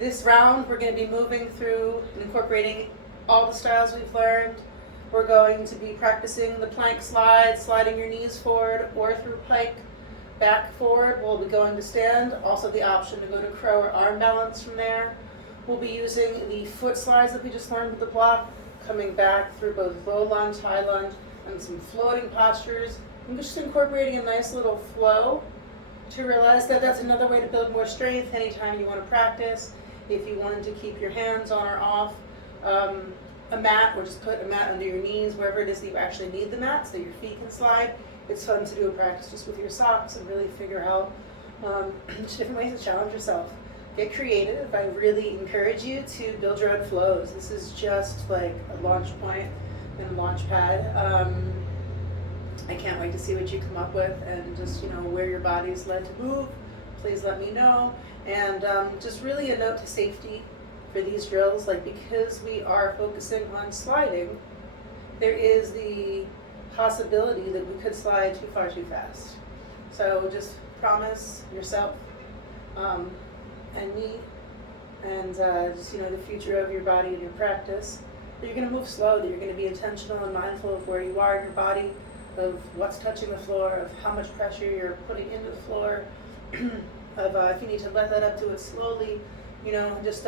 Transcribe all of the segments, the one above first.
This round, we're going to be moving through and incorporating all the styles we've learned. We're going to be practicing the plank slide, sliding your knees forward or through pike, back forward. We'll be going to stand, also the option to go to crow or arm balance from there. We'll be using the foot slides that we just learned with the block, coming back through both low lunge, high lunge, and some floating postures. I'm just incorporating a nice little flow to realize that that's another way to build more strength anytime you want to practice. If you wanted to keep your hands on or off a mat, or just put a mat under your knees, wherever it is that you actually need the mat so your feet can slide, it's fun to do a practice just with your socks and really figure out different ways to challenge yourself. Get creative. I really encourage you to build your own flows. This is just like a launch point and a launch pad. I can't wait to see what you come up with, and just, where your body's led to move, please let me know. And just really a note to safety for these drills, because we are focusing on sliding, there is the possibility that we could slide too far too fast. So just promise yourself and me and just the future of your body and your practice that you're going to move slow, that you're going to be intentional and mindful of where you are in your body, of what's touching the floor, of how much pressure you're putting into the floor, of if you need to let that up, do it slowly, just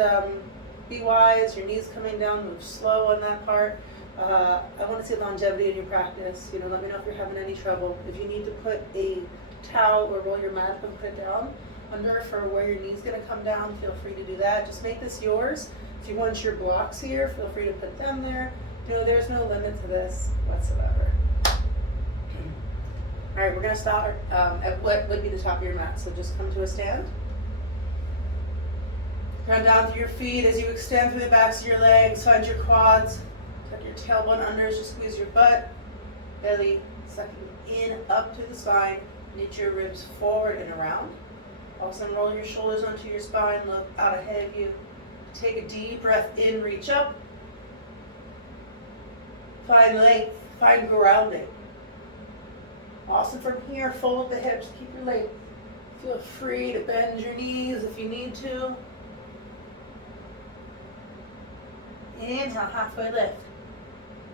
be wise, your knees coming down, move slow on that part. I want to see longevity in your practice. Let me know if you're having any trouble. If you need to put a towel or roll your mat up and put it down under for where your knee's going to come down, feel free to do that. Just make this yours. If you want your blocks here, feel free to put them there. There's no limit to this whatsoever. All right, we're going to start at what would be the top of your mat. So just come to a stand. Ground down through your feet as you extend through the backs of your legs. Find your quads. Tuck your tailbone under as you squeeze your butt. Belly sucking in up through the spine. Knit your ribs forward and around. Also roll your shoulders onto your spine. Look out ahead of you. Take a deep breath in. Reach up. Find length. Find grounding. Awesome. From here, fold the hips, keep your length. Feel free to bend your knees if you need to. Inhale, halfway lift.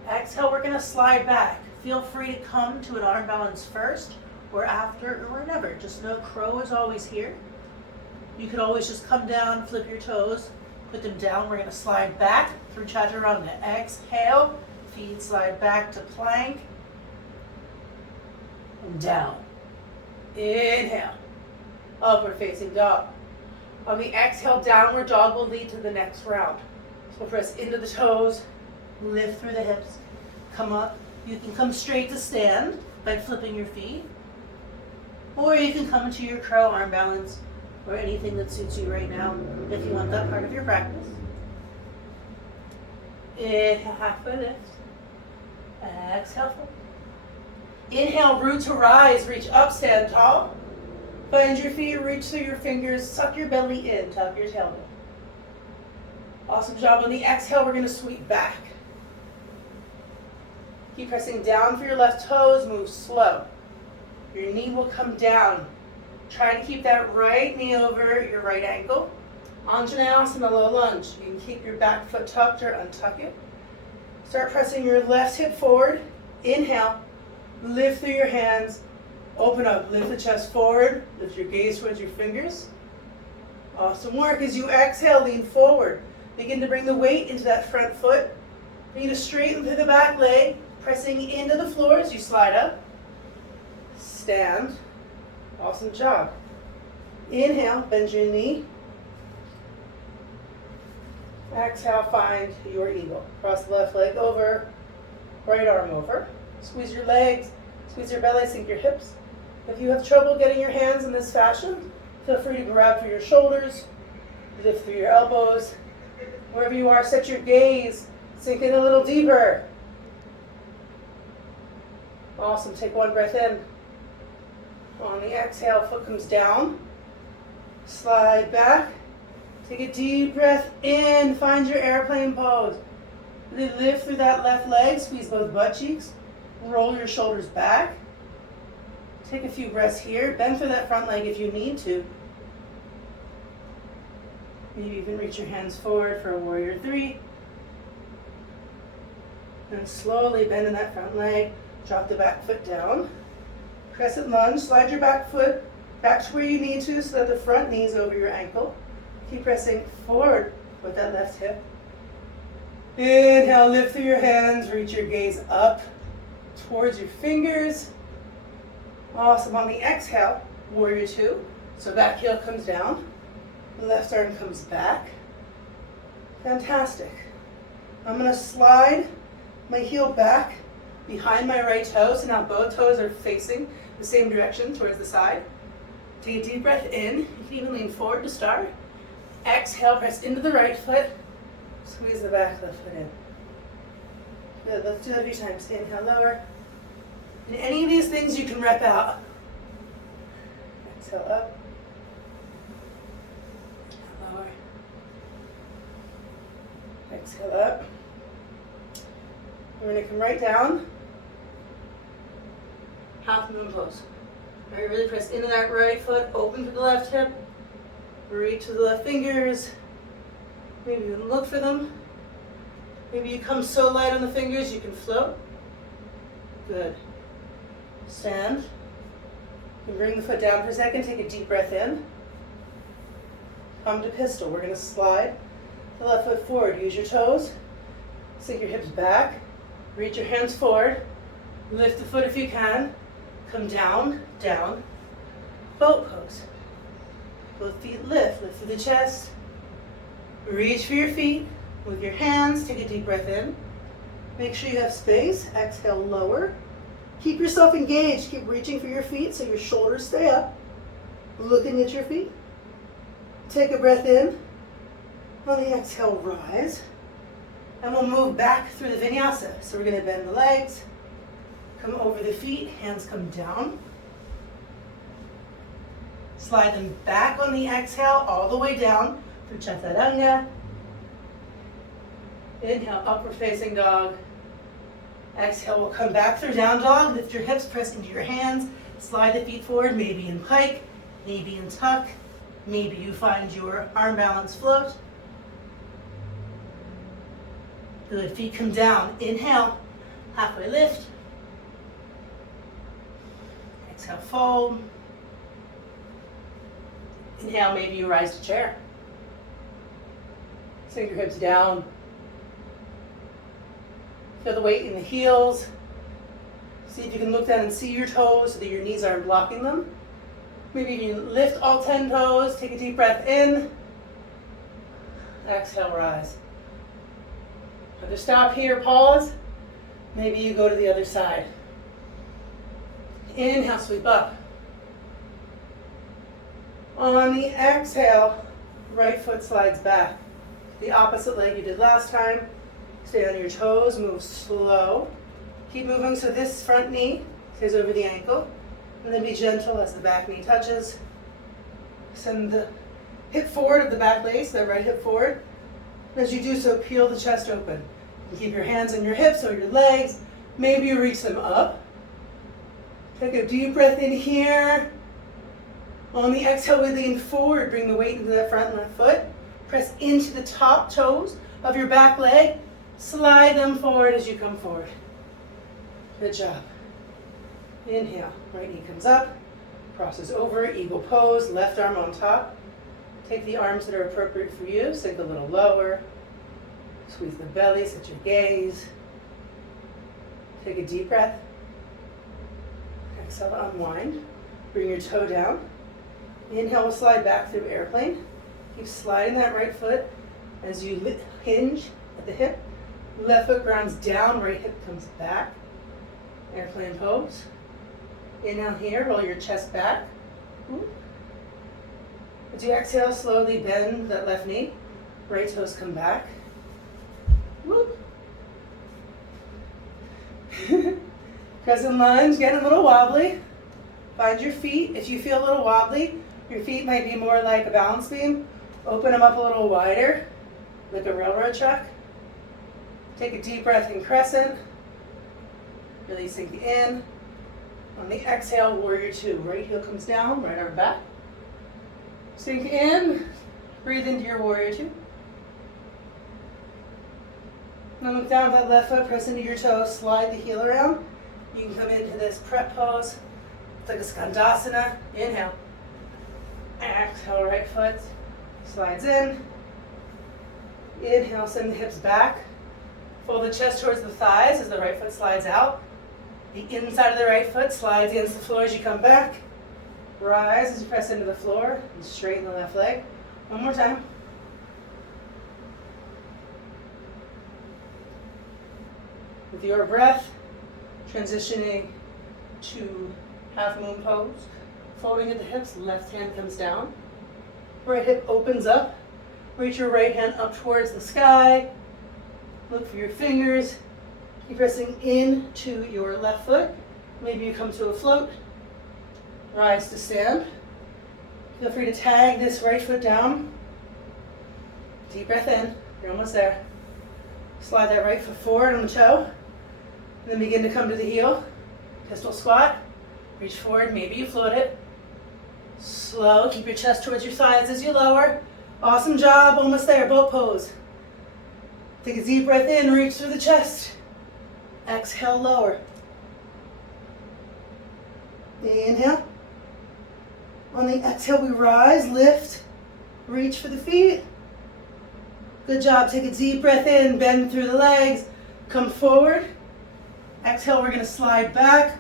Exhale, we're going to slide back. Feel free to come to an arm balance first or after or whenever. Just know crow is always here. You could always just come down, flip your toes, put them down. We're going to slide back through chaturanga. Exhale, feet slide back to plank. And down. Inhale. Upward facing dog. On the exhale, downward dog will lead to the next round. So we'll press into the toes, lift through the hips, come up. You can come straight to stand by flipping your feet, or you can come into your crow arm balance, or anything that suits you right now if you want that part of your practice. Inhale, halfway lift. Exhale, fold. Inhale, root to rise, reach up, stand tall. Find your feet, reach through your fingers, suck your belly in, tuck your tailbone. Awesome job. On the exhale, we're going to sweep back. Keep pressing down for your left toes, move slow. Your knee will come down. Try to keep that right knee over your right ankle. Anjaneyasana, low lunge. You can keep your back foot tucked or untuck it. Start pressing your left hip forward. Inhale. Lift through your hands, open up, lift the chest forward, lift your gaze towards your fingers. Awesome work. As you exhale, lean forward. Begin to bring the weight into that front foot. Begin to straighten through the back leg, pressing into the floor as you slide up. Stand. Awesome job. Inhale, bend your knee. Exhale, find your eagle. Cross the left leg over, right arm over. Squeeze your legs, squeeze your belly, sink your hips. If you have trouble getting your hands in this fashion, feel free to grab for your shoulders, lift through your elbows. Wherever you are, set your gaze, sink in a little deeper. Awesome, take one breath in. On the exhale, foot comes down. Slide back. Take a deep breath in, find your airplane pose. Lift through that left leg, squeeze both butt cheeks. Roll your shoulders back. Take a few breaths here. Bend through that front leg if you need to. Maybe even reach your hands forward for a warrior three. And slowly bend in that front leg. Drop the back foot down. Crescent lunge. Slide your back foot back to where you need to so that the front knee is over your ankle. Keep pressing forward with that left hip. Inhale, lift through your hands. Reach your gaze up towards your fingers. Awesome. On the exhale, warrior two. So back heel comes down. Left arm comes back. Fantastic. I'm going to slide my heel back behind my right toe. So now both toes are facing the same direction towards the side. Take a deep breath in. You can even lean forward to start. Exhale, press into the right foot. Squeeze the back of the foot in. Good. Let's do that a few times. Inhale, lower. And any of these things you can rep out. Exhale, up. Lower. Exhale up. We're going to come right down. Half moon pose. All right, really press into that right foot, open to the left hip, reach to the left fingers. Maybe you can look for them. Maybe you come so light on the fingers you can float. Good. Stand. You can bring the foot down for a second, take a deep breath in. Come to pistol. We're going to slide the left foot forward. Use your toes. Sink your hips back. Reach your hands forward. Lift the foot if you can. Come down, down. Boat pose. Both feet lift. Lift through the chest. Reach for your feet. With your hands, take a deep breath in. Make sure you have space. Exhale, lower. Keep yourself engaged. Keep reaching for your feet so your shoulders stay up. Looking at your feet. Take a breath in. On the exhale, rise. And we'll move back through the Vinyasa. So we're going to bend the legs. Come over the feet. Hands come down. Slide them back on the exhale all the way down for Chaturanga. Inhale, upward facing dog. Exhale, we'll come back through down dog. Lift your hips, press into your hands. Slide the feet forward, maybe in pike, maybe in tuck. Maybe you find your arm balance float. Good, feet come down. Inhale, halfway lift. Exhale, fold. Inhale, maybe you rise to chair. Sink your hips down. Feel the weight in the heels. See if you can look down and see your toes so that your knees aren't blocking them. Maybe you can lift all 10 toes. Take a deep breath in. Exhale, rise. Either stop here, pause. Maybe you go to the other side. Inhale, sweep up. On the exhale, right foot slides back. The opposite leg you did last time. Stay on your toes, move slow. Keep moving so this front knee stays over the ankle. And then be gentle as the back knee touches. Send the hip forward of the back lace, that right hip forward. And as you do so, peel the chest open. And keep your hands on your hips or your legs. Maybe you reach them up. Take a deep breath in here. On the exhale, we lean forward. Bring the weight into that front left foot. Press into the top toes of your back leg. Slide them forward as you come forward. Good job. Inhale, right knee comes up, crosses over, eagle pose, left arm on top. Take the arms that are appropriate for you, sink a little lower. Squeeze the belly, set your gaze. Take a deep breath. Exhale, unwind. Bring your toe down. Inhale, we'll slide back through airplane. Keep sliding that right foot as you hinge at the hip. Left foot grounds down, right hip comes back. Airplane pose. Inhale here, roll your chest back. As you exhale, slowly bend that left knee. Right toes come back. Whoop. Crescent lunge, get a little wobbly. Find your feet. If you feel a little wobbly, your feet might be more like a balance beam. Open them up a little wider, like a railroad track. Take a deep breath in crescent. Really sink in. On the exhale, warrior two. Right heel comes down, right arm back. Sink in. Breathe into your warrior two. Now look down with that left foot, press into your toes, slide the heel around. You can come into this prep pose. It's like a skandasana. Inhale. Exhale, right foot slides in. Inhale, send the hips back. Fold the chest towards the thighs as the right foot slides out. The inside of the right foot slides against the floor as you come back. Rise as you press into the floor and straighten the left leg. One more time. With your breath, transitioning to half moon pose. Folding at the hips, left hand comes down. Right hip opens up. Reach your right hand up towards the sky. Look for your fingers. Keep pressing into your left foot. Maybe you come to a float. Rise to stand. Feel free to tag this right foot down. Deep breath in. You're almost there. Slide that right foot forward on the toe. And then begin to come to the heel. Pistol squat. Reach forward. Maybe you float it. Slow. Keep your chest towards your sides as you lower. Awesome job. Almost there. Boat pose. Take a deep breath in. Reach through the chest. Exhale, lower. Inhale. On the exhale, we rise, lift, reach for the feet. Good job. Take a deep breath in, bend through the legs, come forward. Exhale, we're going to slide back.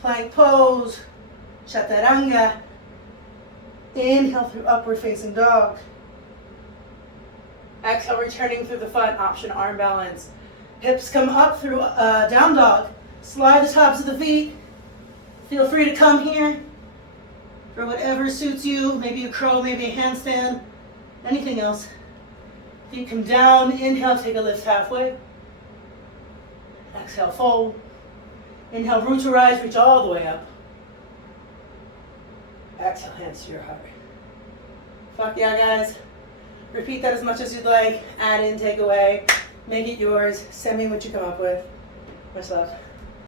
Plank pose, chaturanga. Inhale through upward facing dog. Exhale, returning through the front, option arm balance. Hips come up through down dog. Slide the tops of the feet. Feel free to come here for whatever suits you. Maybe a crow, maybe a handstand, anything else. Feet come down. Inhale, take a lift halfway. Exhale, fold. Inhale, root to rise, reach all the way up. Exhale, hands to your heart. Fuck yeah, guys. Repeat that as much as you'd like. Add in, take away. Make it yours. Send me what you come up with. Much love.